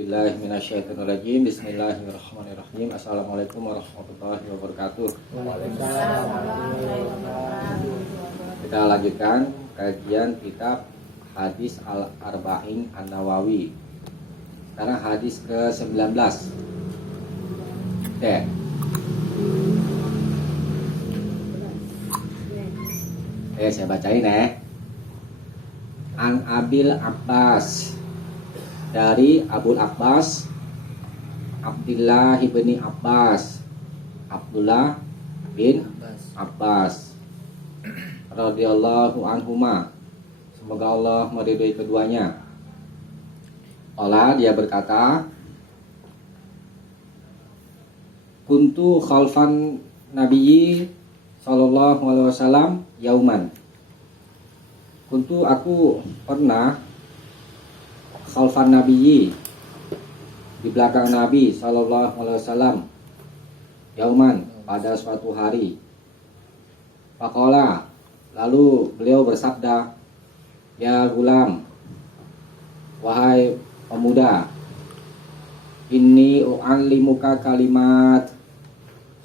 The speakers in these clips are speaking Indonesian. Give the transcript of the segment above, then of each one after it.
Bismillahirrahmanirrahim. Bismillahirrahmanirrahim. Assalamualaikum warahmatullahi wabarakatuh. Kita lanjutkan kajian kitab Hadis Al-Arba'in An-Nawawi. Sekarang hadis ke-19. Saya bacain ya. An Abil Abbas, dari Abul Abbas Abdullah bin Abbas, Abdullah bin Abbas radhiyallahu anhuma, semoga Allah meridhai keduanya. Allah, dia berkata, kuntu khalfan nabiyyi sallallahu alaihi wasallam yauman. Kuntu, aku pernah khalfan nabiyyi, di belakang Nabi sallallahu alaihi wasallam, yauman, pada suatu hari. Faqala, lalu beliau bersabda, ya gulam, wahai pemuda, inni u'allimuka kalimat,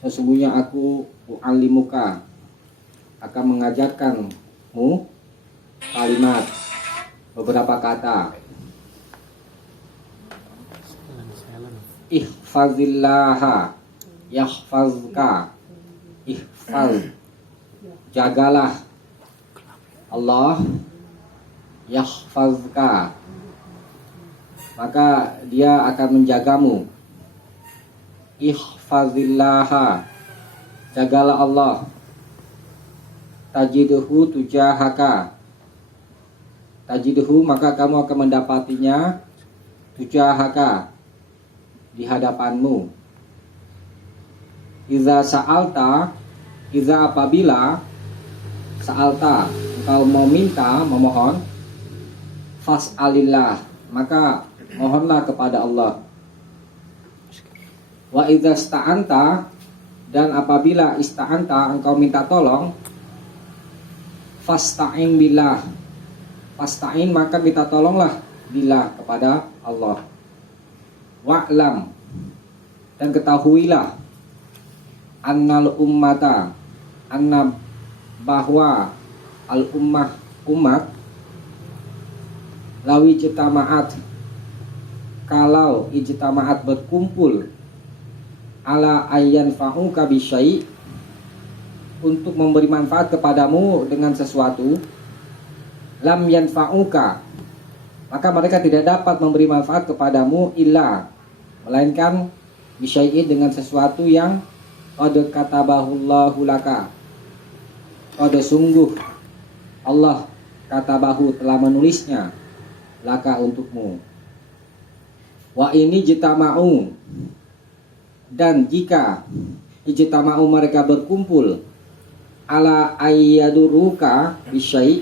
sesungguhnya aku u'allimuka, akan mengajarkanmu kalimat, beberapa kata. Ihfazillaha yahfazka. Ihfaz, jagalah Allah, yahfazka, maka dia akan menjagamu. Ihfazillaha, jagalah Allah, tajidhu tujahaka, tajidhu, maka kamu akan mendapatinya, tujahaka, di hadapanmu. Iza sa'alta, iza apabila sa'alta, engkau mau minta, memohon, fas'alillah, maka mohonlah kepada Allah. Wa iza sta'anta, dan apabila ista'anta, engkau minta tolong, fasta'in billah, fasta'in, maka minta tolonglah billah, kepada Allah. Wa'lam, dan ketahuilah, annal ummata, anna, bahwa al ummah, umat, lawi ijtama'at, kalau ijtama'at berkumpul, ala ayyan fa'uka bisyai, untuk memberi manfaat kepadamu dengan sesuatu, lam yanfa'uka, maka mereka tidak dapat memberi manfaat kepadamu illa, melainkan bisyai'in, dengan sesuatu yang qad katabahullahu laka, qad, sungguh Allah, katabahu, telah menulisnya, laka, untukmu. Wa ini jitama'u, dan jika ijtama'u, mereka berkumpul, ala ayyaduruka bisyai',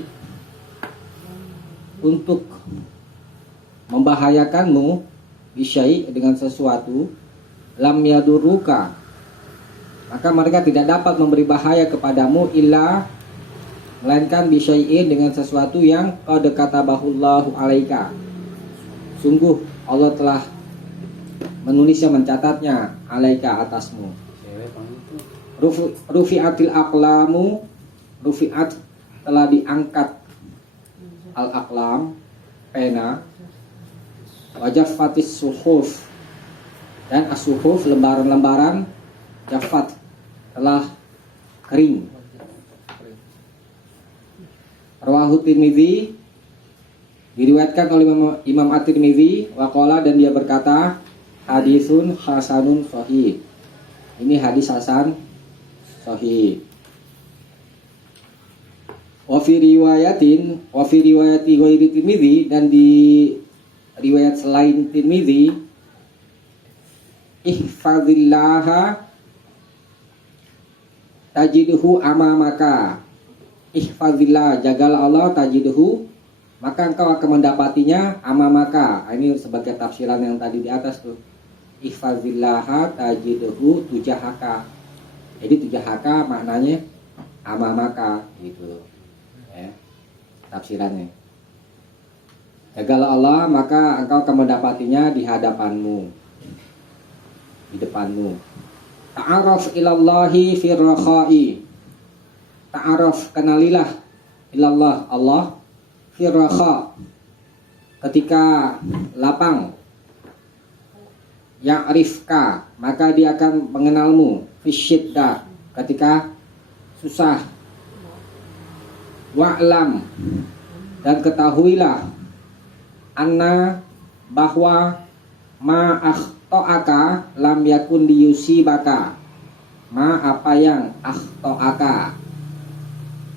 untuk membahayakanmu, bisyai', dengan sesuatu, lam yaduruka, maka mereka tidak dapat memberi bahaya kepadamu, illa, melainkan bisyai'in, dengan sesuatu yang qad katabahullahu alaika, sungguh Allah telah menulisnya, mencatatnya, alaika, atasmu. Rufi'atil aqlamu, rufi'at, telah diangkat, al-aqlam, pena, wajaffatis suhuf, dan as-suhuf, lembaran-lembaran, jafat, telah kering. Rawahu Tirmidzi, diriwayatkan oleh Imam At-Tirmidzi, waqala, dan dia berkata, hadisun hasanun sahih, ini hadis hasan sahih. Wa fi riwayatin, wa fi riwayati ghairi Tirmidzi, dan di riwayat selain Tirmidzi, ihfazillaha tajidhu amamaka. Ihfazillah, jagalah Allah, tajidhu, maka engkau akan mendapatinya, amamaka. Ini sebagai tafsiran yang tadi di atas tuh. Ihfazillaha tajidhu tujahaka. Jadi tujahaka maknanya amamaka, gitu ya, tafsirannya. Jagalah Allah, maka engkau akan mendapatinya di hadapanmu, di depanmu. Ta'araf ilallahi firrakhai. Ta'araf, kenalilah ilallah, Allah, firrakha, ketika lapang. Ya'rifka, maka dia akan mengenalmu. Fisyiddah, ketika susah. Wa'lam, dan ketahuilah anna, bahwa ma akhto'aka lam yakun liyusibaka. Ma, apa yang akhto'aka,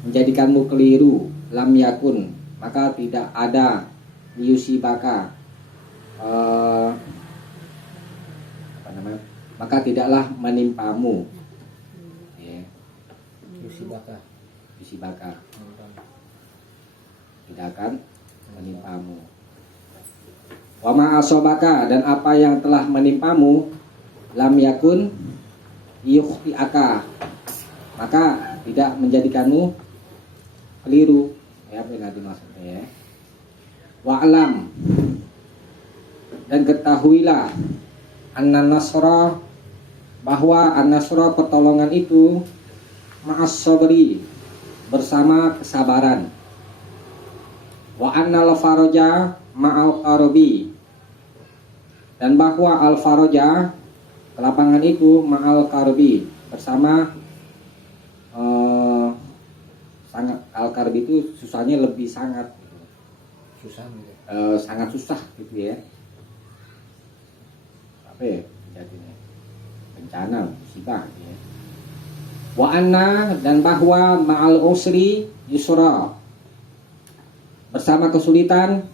menjadikanmu keliru, lam yakun, maka tidak ada, liyusibaka, apa namanya, maka tidaklah menimpamu, ya. Yusibaka, tidak akan menimpamu. Wa ma asobaka, dan apa yang telah menimpamu, lam yakun yukhti'aka, maka tidak menjadikanmu keliru, ya, apa yang nanti maksudnya, ya. Wa'lam, dan ketahuilah an-nasra, bahwa an-nasra, pertolongan itu, ma'as sabri, bersama kesabaran. Wa annal faraja ma'al qarobi, dan bahwa al faraja, kelapangan itu, ma'al qarobi, bersama sangat. Al qarbi itu susahnya lebih sangat gitu. Sangat susah gitu ya. Apa ya jadinya, bencana, musibah gitu ya. Wa anna, dan bahwa ma'al usri yusra, bersama kesulitan,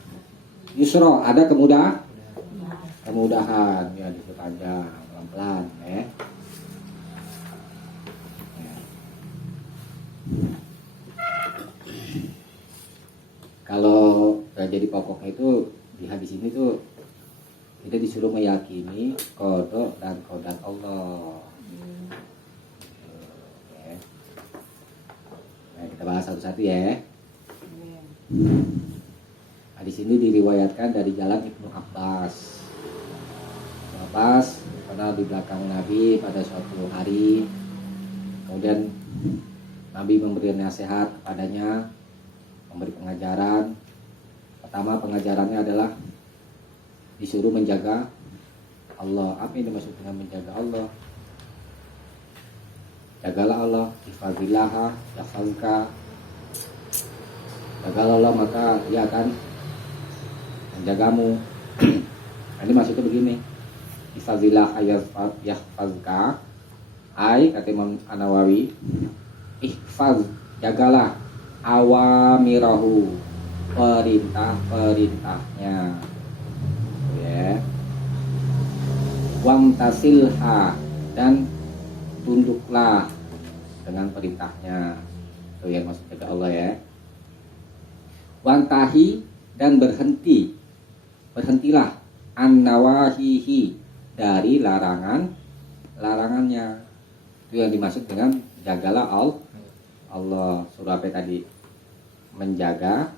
yusra, ada kemudahan, ya, diperpanjang pelan-pelan, ya. Kalau jadi pokoknya itu di hadis ini tuh kita disuruh meyakini qada dan qadar Allah. Ya. Nah, kita bahas satu-satu ya. Hadis ini diriwayatkan dari jalan Ibnu Abbas. Ibnu Abbas pernah di belakang Nabi pada suatu hari. Kemudian Nabi memberi nasihat kepadanya, memberi pengajaran. Pertama, pengajarannya adalah disuruh menjaga Allah. Apa yang dimaksud dengan menjaga Allah? Jagalah Allah, ihfazillaha yahfazka. Jagalah Allah, maka dia akan menjagamu. Ini maksudnya begini, ihfazillaha yahfazka. Kata Imam An-Nawawi, ihfaz, jagalah, awamirahu, perintah-perintahnya, ya. Wamtasilha, dan tunduklah dengan perintahnya. Itu yang maksud jaga Allah, ya. Wantahi, dan berhentilah, an-nawahihi, dari larangannya. Itu yang dimaksud dengan jagalah Allah. Surah apa tadi? Menjaga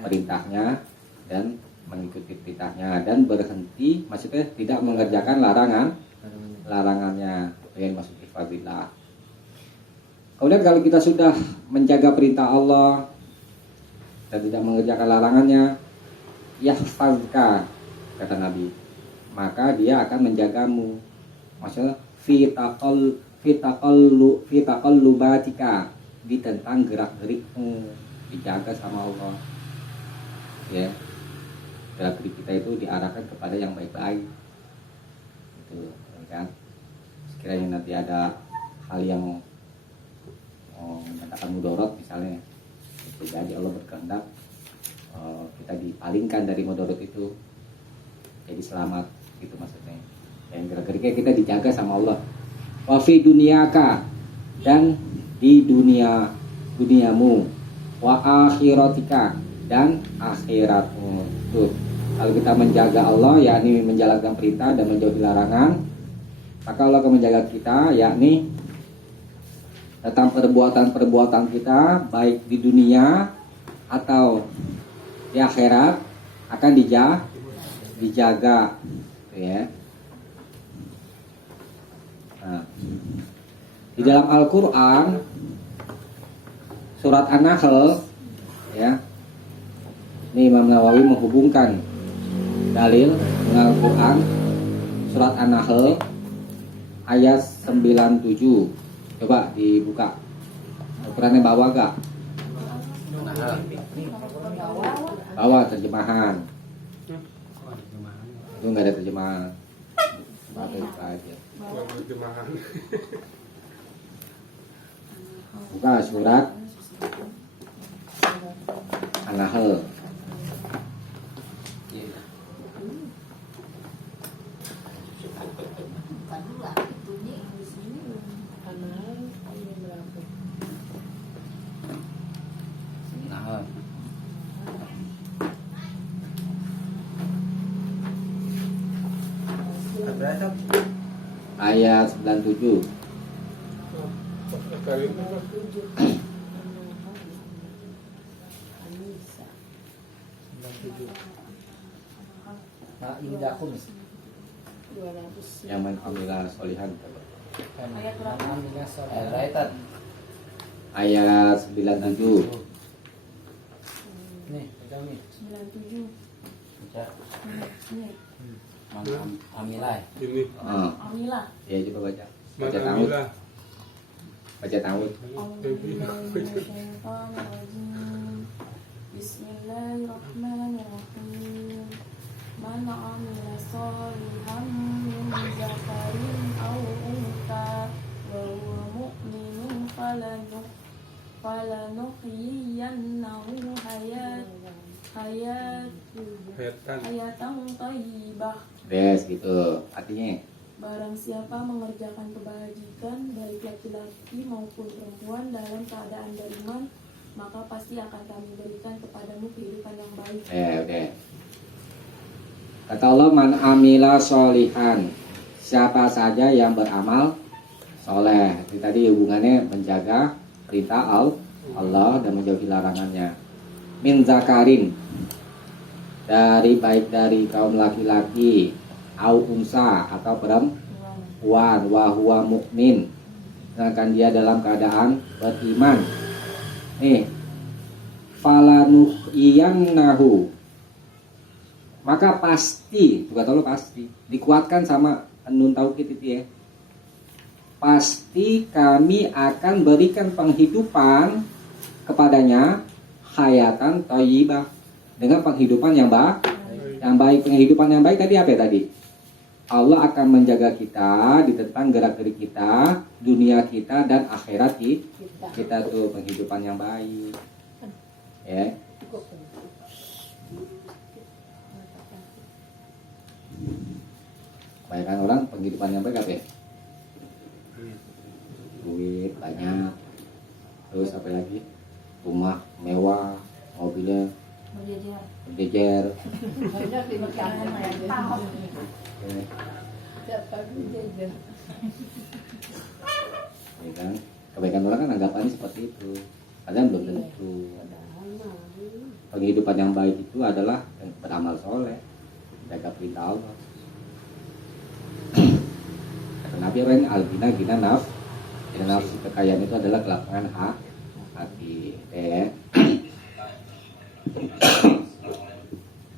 perintahnya dan mengikuti perintahnya, dan berhenti, maksudnya tidak mengerjakan larangannya. Itu yang maksud ihfazillah. Kemudian kalau kita sudah menjaga perintah Allah dan tidak mengerjakan larangannya, yahfazka, kata Nabi, maka dia akan menjagamu. Maksudnya fitaqallubatika, di tentang gerak-gerikmu, dijaga sama Allah, ya. Gerak-gerik kita itu diarahkan kepada yang baik-baik, itu kan. Sekiranya nanti ada hal yang mendatangkan mudarat misalnya, itu jadi Allah berkehendak kita dipalingkan dari mudarat itu, jadi selamat, gitu maksudnya. Yang gerak-geriknya kita dijaga sama Allah. Wa fi dunyaka, dan di duniamu, wa akhiratika, dan akhiratmu. Tuh, kalau kita menjaga Allah, yakni menjalankan perintah dan menjauhi larangan, maka Allah akan menjaga kita, yakni tentang perbuatan-perbuatan kita, baik di dunia atau di akhirat. akan dijaga, ya. Nah, di dalam Al-Quran surat An-Nahl, ya, ini Imam Nawawi menghubungkan dalil dengan Al-Quran surat An-Nahl ayat 97. Coba dibuka. Al-Qurannya bawa gak? Bawa terjemahan. Itu nggak ada terjemahan. Baca aja. Buka surat An-Nahl. Ayat 97. Yang mengambil solihan. Ayat 97. Nih, pegang nih. 97. Amilai. Ini. Amilah. Ya coba baca. Baca Baca tahun. Baca tahun. Bismillahirrahmanirrahim. Man 'amila shalihan min zakarin aw untha wa huwa mu'minun falanuhyiyannahu hayatan thayyibah. Yes, gitu. Artinya Barang siapa mengerjakan kebajikan baik laki-laki maupun perempuan dalam keadaan beriman, maka pasti akan kami berikan kepadamu kehidupan yang baik. udah. Kata Allah, man amila sholihan. Siapa saja yang beramal soleh. Jadi tadi hubungannya menjaga perintah Allah dan menjauhi larangannya. Min zakarin, dari baik dari kaum laki-laki, au unsa atau perempuan, wa huwa mukmin, sedangkan dia dalam keadaan beriman. Nih, falanuhyiyannahu, maka pasti, bukan tahu pasti, dikuatkan sama nun taukid itu ya. Pasti kami akan berikan penghidupan kepadanya hayatan thayyibah, dengan penghidupan yang baik. Penghidupan yang baik tadi apa ya tadi? Allah akan menjaga kita di tentang gerak-gerik kita, dunia kita dan akhirat kita tuh penghidupan yang baik. Ya. Kebanyakan orang penghidupan yang baik apa ya? Duit banyak, terus apa lagi? Rumah mewah, mobilnya berjejer. Ya kan? Kebaikan orang kan anggapannya seperti itu. Padahal belum tentu. Penghidupan yang baik itu adalah yang beramal soleh, jaga perintah Allah. Kata Nabi orang al-ghina gina nafs. Gina nafs, kekayaan itu adalah kelapangan hati.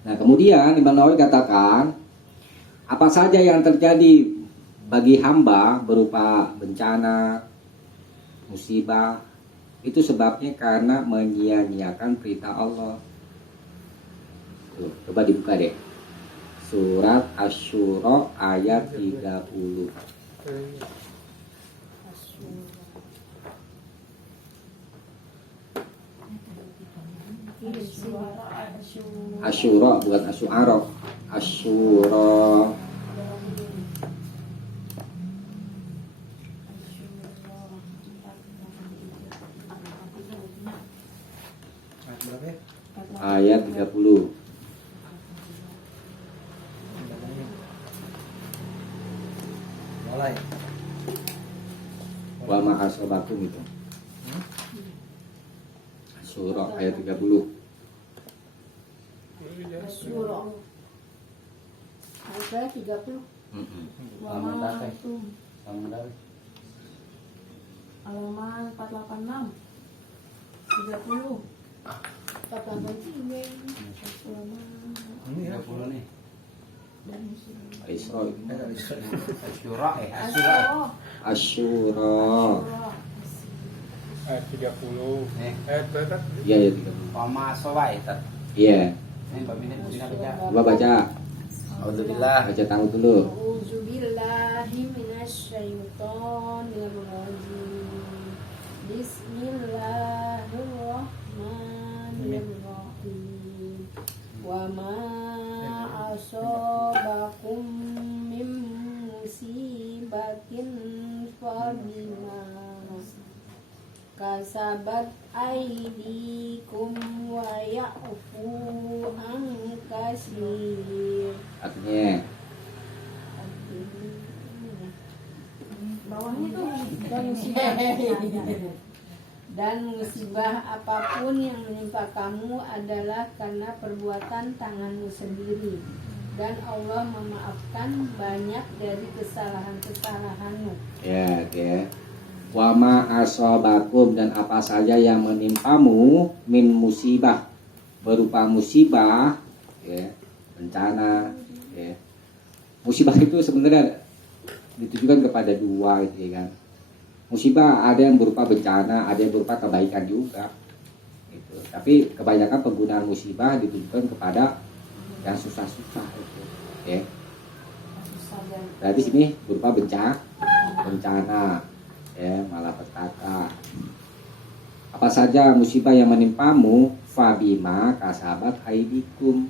Nah kemudian Imam Nawawi katakan, apa saja yang terjadi bagi hamba berupa bencana, musibah, itu sebabnya karena menyia-nyiakan perintah Allah. Tuh, coba dibuka deh. Surat Asy-Syura ayat 30. Asyura bukan asyu'ara. Asyura. Ayat 30. Mulai. Wa ma asabakum itu. Surah ayat 30. Asyura. Ayat 30. Wa Bangun ma dapat. antum. Bangun dapat. Halaman 486. 30. 83. Wa ma 30 nih. dan musibah. Isra. Asyura Asyura. Asyura. Asyura. Ayat 30. Nih. Ayat berapa? Iya ya 30. Wama sobai tat. Iya. Nih babine bina baca. Coba baca. Alhamdulillah. Baca tahu dulu. A'udzubillahi minasyaitonir rajim. Bismillahirrahmanirrahim. Wa ma asabakum min musibatin fa bima kasabat aydikum wa ya'fu an katsir. Artinya Bawahnya tuh dan Dan musibah apapun yang menimpa kamu adalah karena perbuatan tanganmu sendiri. Dan Allah memaafkan banyak dari kesalahan-kesalahanmu. ya, ya. Wama asobakum, dan apa saja yang menimpamu min musibah, berupa musibah, ya, bencana, ya. Musibah itu sebenarnya ditujukan kepada dua, gitu ya kan. Musibah ada yang berupa bencana, ada yang berupa kebaikan juga, gitu. Tapi kebanyakan penggunaan musibah ditujukan kepada yang susah-susah, gitu, ya. Berarti sini berupa bencana, ya, malapetaka. Apa saja musibah yang menimpamu, fabima kasabat aidikum,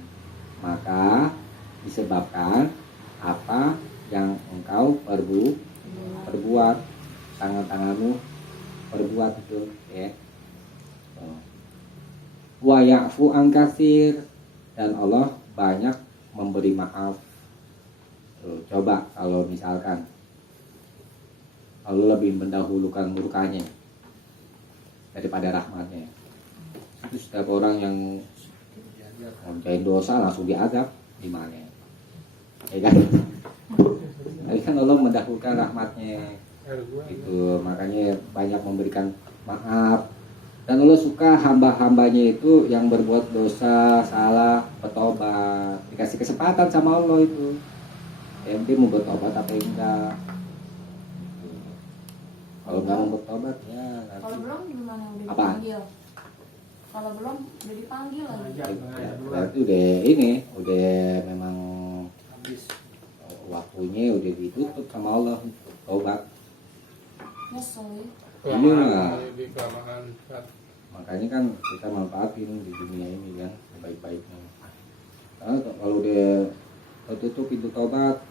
maka disebabkan apa yang engkau perbuat, tangan-tanganmu perbuat itu, ya. Wa ya'fu an katsir, dan Allah banyak memberi maaf. Tuh, coba kalau misalkan Allah lebih mendahulukan murkanya daripada rahmatnya. Itu setiap orang yang ngerjain dosa langsung diadab, gimana? Ya kan? Tapi kan Allah mendahulukan rahmatnya. Itu makanya banyak memberikan maaf. Dan Allah suka hamba-hambanya itu yang berbuat dosa, salah, bertobat. Dikasih kesempatan sama Allah itu. Yang dia mau bertobat apa enggak. Kalau nggak mau bertobat ya nanti. Kalau belum gimana, udah Apa? dipanggil? Kalau belum udah dipanggil lagi. Ya, berarti udah ini, udah memang waktunya udah ditutup sama Allah tobat. Nyesel ya. Iya. Lebih kelamaan. Makanya kan kita manfaatin di dunia ini kan sebaik-baiknya. Karena kalau udah tertutup pintu tobat,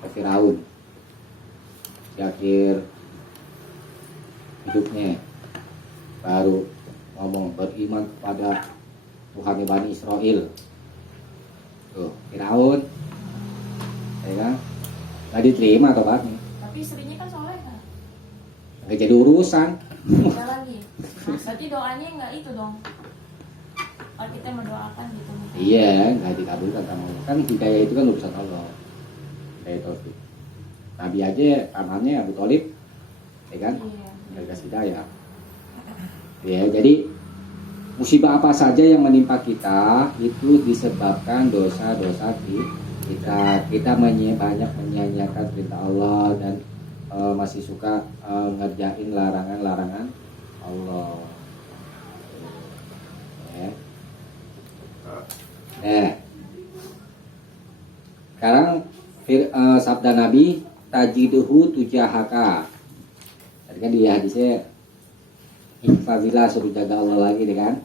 ke Firaun di akhir hidupnya baru ngomong beriman kepada Tuhan Bani Israel. Tuh, Firaun, ya kan? Nggak diterima tobatnya. Tapi istrinya kan soleh kan? Nggak jadi urusan. Ada lagi. Berarti doanya nggak itu dong. Kalau kita mendoakan gitu. Iya, nggak dikabulkan sama Allah. Kan hidayah itu kan urusan Allah. Hidayah taufik. Nabi aja pamannya Abu Thalib, ya kan? Iya. Nggak dikasih hidayah. Ya, jadi musibah apa saja yang menimpa kita itu disebabkan dosa-dosa kita. Kita banyak menyia-nyiakan perintah Allah dan masih suka ngerjain larangan-larangan Allah. Ya. Sekarang sabda Nabi tajiduhu tujahaka. Tadi kan di hadisnya ihfazillah, suruh jaga Allah lagi deh kan.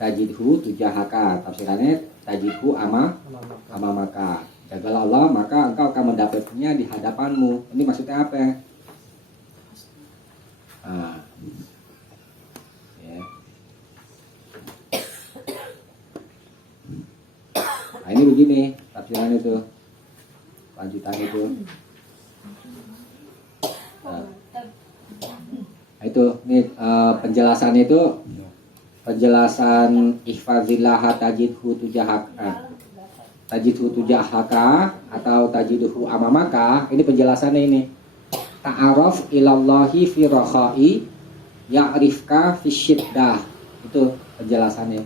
Tajidhu tujahaka, tafsirannya tajidhu amamaka. Jagalah Allah maka engkau akan mendapatnya di hadapanmu. Ini maksudnya apa? Nah, ya. Nah ini begini tafsiran itu, lanjutan itu. Nah itu, ini penjelasan itu penjelasan ihfazillaha tajidhu tujahaka atau tajidhu amamaka, ini penjelasannya ini. Ta'aruf ilallahi fi rakhai ya'rifka fi syiddah. Itu penjelasannya.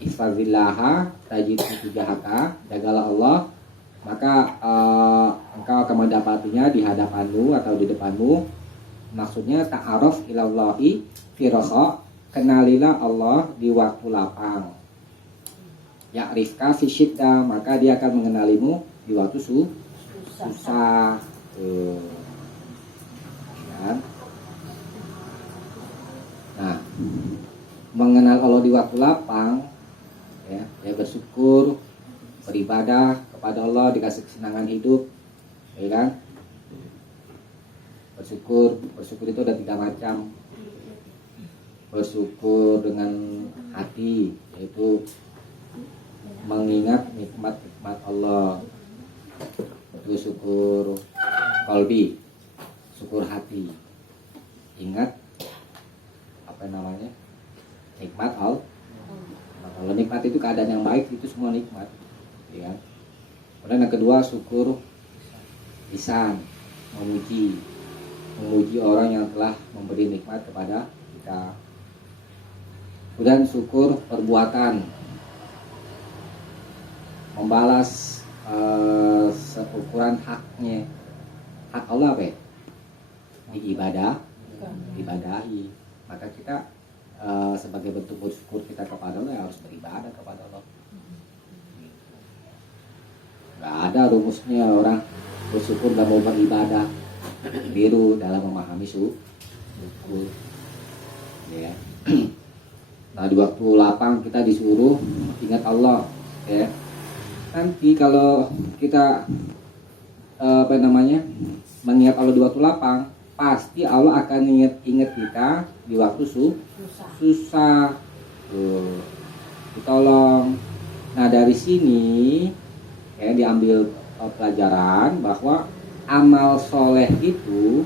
Ihfazillaha tajidhu tujahaka, jagalah Allah, maka engkau akan mendapatinya di hadapanmu atau di depanmu. Maksudnya ta'aruf ilallahi fi rakha, kenalilah Allah di waktu lapang. Ya'rifka fi syiddah, maka dia akan mengenalimu di waktu susah. Ya. Nah, mengenal Allah di waktu lapang, ya bersyukur, beribadah kepada Allah, dikasih kesenangan hidup, ya kan? Bersyukur itu ada 3 macam. Bersyukur dengan hati, yaitu mengingat nikmat-nikmat Allah. Itu syukur qalbi, syukur hati. Ingat nikmat Allah. Kalau nikmat itu keadaan yang baik, itu semua nikmat, ya. Kemudian yang kedua syukur ihsan, memuji orang yang telah memberi nikmat kepada kita. Kemudian syukur perbuatan, membalas seukuran haknya. Hak Allah apa ya? Ibadahi. Maka kita sebagai bentuk bersyukur kita kepada Allah, harus beribadah kepada Allah. Gak ada rumusnya orang bersyukur gak mau beribadah. Biru dalam memahami syukur, ya. Nah, di waktu lapang kita disuruh ingat Allah, ya. Nanti kalau kita mengingat Allah di waktu lapang, pasti Allah akan ingat kita di waktu susah. Ditolong. Nah, dari sini ya diambil pelajaran bahwa amal soleh itu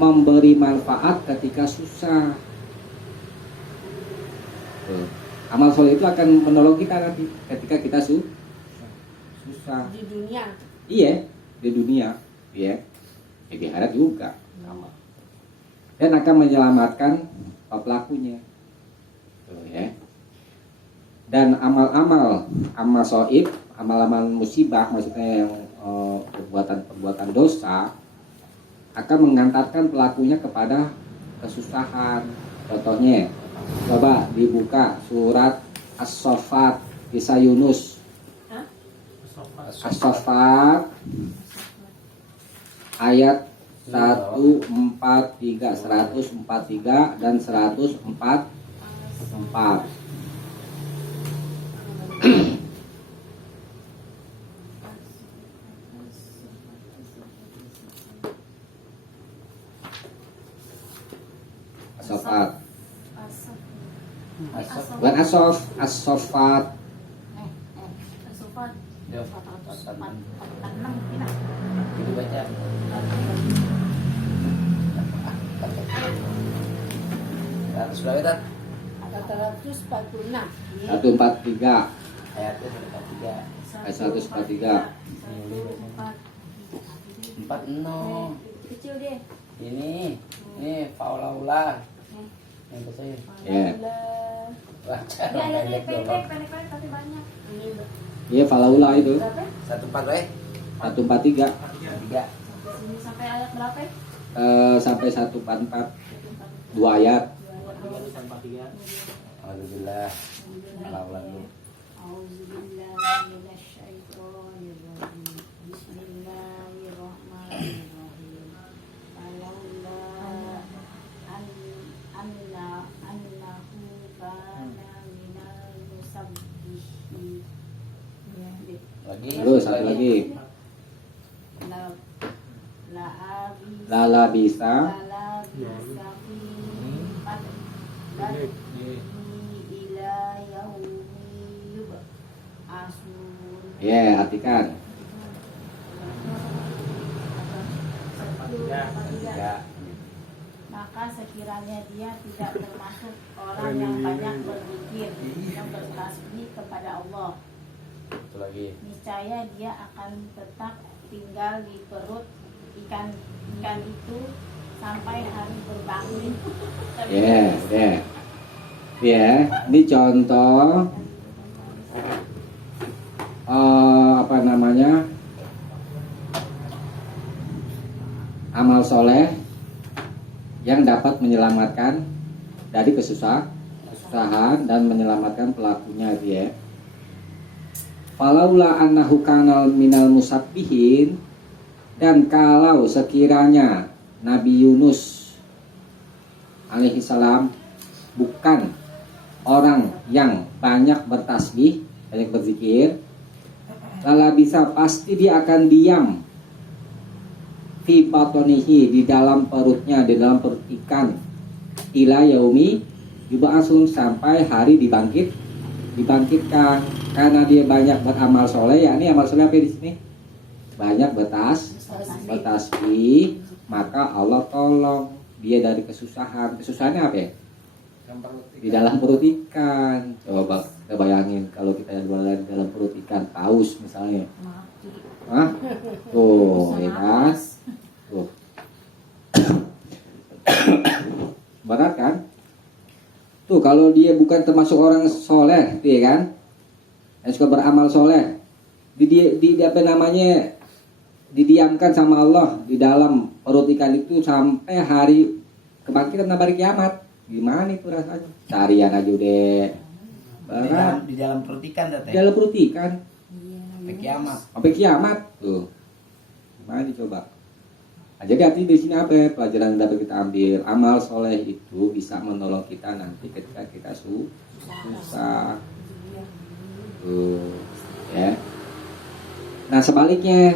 memberi manfaat ketika susah. Amal soleh itu akan menolong kita nanti ketika kita susah. Di dunia. Iya, di dunia, ya. Di akhirat juga sama. Dan akan menyelamatkan pelakunya. Ya. Dan amal soib, amal musibah, maksudnya yang perbuatan dosa, akan mengantarkan pelakunya kepada kesusahan. Contohnya, coba dibuka surat As-Saffat, kisah Yunus. As-Saffat ayat 143 dan 144. As-Saffat. Bukan As-Saffat. Asofat. Yo, itu baca. Harus berapa Tat? 446. 143. Ayatnya 143. Ayat 143. 40. Kecil deh. Ini faulaula. Yang besar. Ya. Baca. Ini ayatnya pendek tapi banyak. Iya, falaula itu. Berapa? 14 143 3. Sini sampai ayat berapa? sampai 144. 2 ayat. Alhamdulillah. Lawan lu. Auzubillahi minasyaitonirrajim. Bismillahirrahmanirrahim. Falaula annahu kana minal musabbihin. Lagi. Terus satu lagi. Lala bisa. Ya, artikan. Ya. Maka maka sekiranya dia tidak termasuk orang yang banyak berzikir dan bertasbih kepada Allah, Satu lagi. niscaya dia akan tetap tinggal di perut ikan itu sampai hari berbangkit. Ya, ya. Ya, ini contoh apa namanya? Amal soleh yang dapat menyelamatkan dari kesusahan dan menyelamatkan pelakunya dia. Falaula annahu kanal minal musabbihin, dan kalau sekiranya Nabi Yunus alaihi salam bukan orang yang banyak bertasbih, banyak berzikir, lala bisa pasti dia akan diam fi batonihi, di dalam perutnya, di dalam perut ikan, ila yaumi yub'atsun, sampai hari dibangkitkan, karena dia banyak beramal soleh. Yakni amal soleh apa di sini? Banyak bertasbih, maka Allah tolong dia dari kesusahan. Kesusahannya apa ya? Di dalam perut ikan. Coba kita bayangin kalau kita ada di dalam perut ikan, paus misalnya. Hah? Tuh, ya kan? Tuh. Berat kan? Tuh, kalau dia bukan termasuk orang soleh, ya kan? Yang suka beramal soleh, di apa namanya, didiamkan sama Allah di dalam perut ikan itu sampai hari kebangkitan dan hari kiamat. Gimana itu rasanya? Seharian aja udah berat. Di dalam perut ikan Di teteh. dalam perut ikan Sampai kiamat. sampai kiamat tuh. Gimana dicoba? Nah, jadi artinya di sini apa ya? Pelajaran yang dapat kita ambil, amal soleh itu bisa menolong kita nanti ketika kita susah. Tuh, ya. Nah sebaliknya,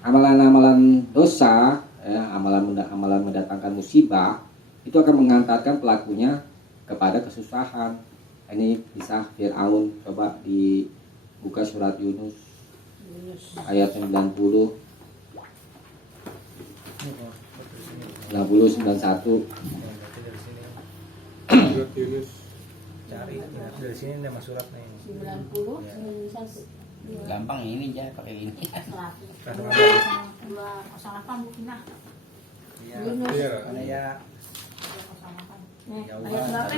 amalan-amalan dosa, ya, amalan mendatangkan musibah, itu akan mengantarkan pelakunya kepada kesusahan. Ini kisah Fir'aun. Coba dibuka surat Yunus ayat 90, 91. Surat Yunus. Cari dari sini nama suratnya ini. 90 91 Gampang ini aja pakai ini. 208 mungkin lah. Iya. Mana ya? 208. Ayat Jauhan.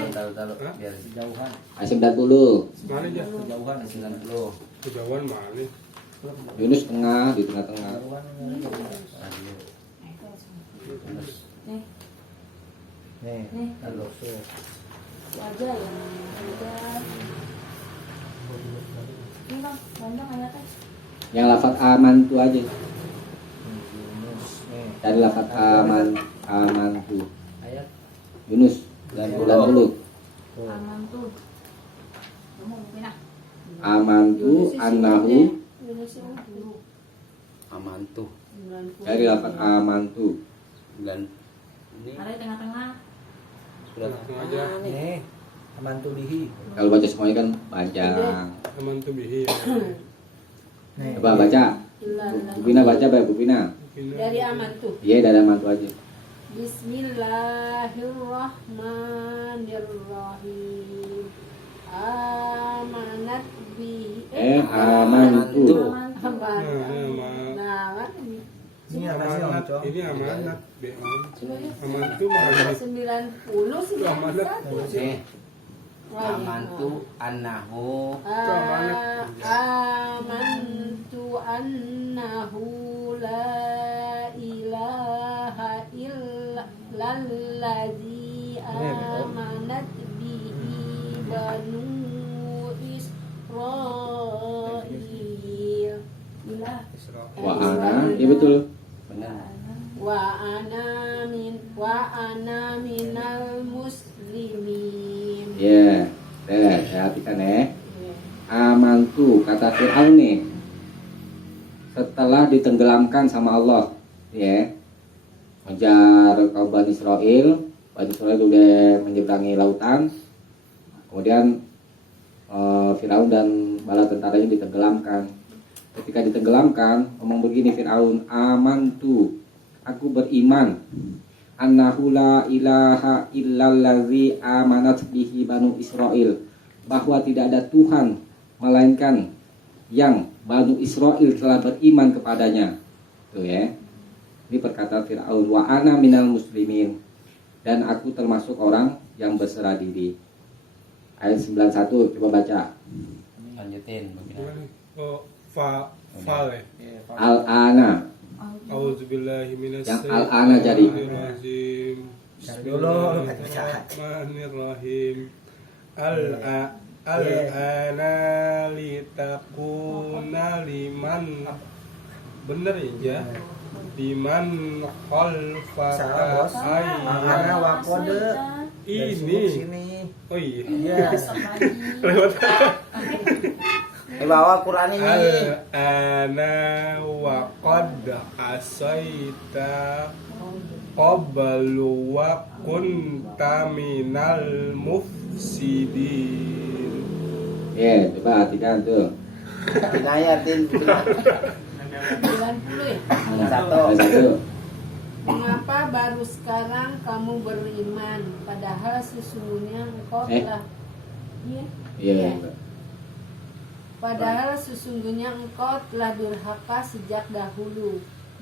berapa? Taruh. Biar Jauhan. Ayat 90. Mana aja? jauhan 90. Kejauhan mana? Yunus tengah, di tengah-tengah. Nih, Nih. nih, Taruh. wajah yang ada. Ini bang, panjang ayatnya. Yang lafaz aman tu aja. Yunus. Nih. Dari lafaz aman tu. Ayat. Yunus 90. Tuh. Aman tuh. Kamu mungkin lah. Aman tu annahu, Aman tuh. dari lafaz aman tu. Dan ini Ada di tengah-tengah. surat Langsung aja. Nih, aman tuh dihi. Kalau baca semuanya kan panjang. Aman tuh bihi. Nih. Coba baca. Bu Pina baca, Baik Bu Pina. Dari aman tuh. Iya, dari aman tu aja. Bismillahirrahmanirrahim. Amanat bi Aman tu. amanat. Ini apa sih Om Amanat. Cong? Ini amanat. Aman tuh mana? 90 Itu amanat. nih. Amantu annahu Amantu annahu la ilaha illalladzi amanat bihi banu Israil Wa ana, iya betul. benar. wa ana minal muslimin. Ya, perhatikan ya. Aman tu, kata Fir'aun nih, setelah ditenggelamkan sama Allah, ya, ngejar kaum Bani Israel udah menyeberangi lautan, kemudian Fir'aun dan bala tentaranya ditenggelamkan. Ketika ditenggelamkan, ngomong begini Fir'aun, aman tu, aku beriman, annahu la ilaha illallazi amanat bihi banu Israel, bahwa tidak ada Tuhan melainkan yang Banu Israel telah beriman kepadanya. Tuh ya. Ini perkataan Fir'aun, wa ana minal muslimin, dan aku termasuk orang yang berserah diri. Ayat 91 coba baca. Lanjutin begini. Oh, fal ya. Al-ana. Auzubillahi Yang al-ana jadi. Cari dulu. Bismillahirrahmanirrahim. Al-ana litakuna liman, bener ya, liman khalfaka Salah, bos. Al-ana wa kode. Dari ini. sini. Oh iya. Iya. Lewat. Bawa Quran ini. Al-ana wa qad asaita qablu wa kunta minal mufsidin. Ya, coba perhatikan tuh. Dinayatin 90 ya. satu. Ayat 1. Mengapa baru sekarang kamu beriman, padahal sesungguhnya engkau Eh. telah Iya. Iya. Padahal sesungguhnya engkau telah durhaka sejak dahulu.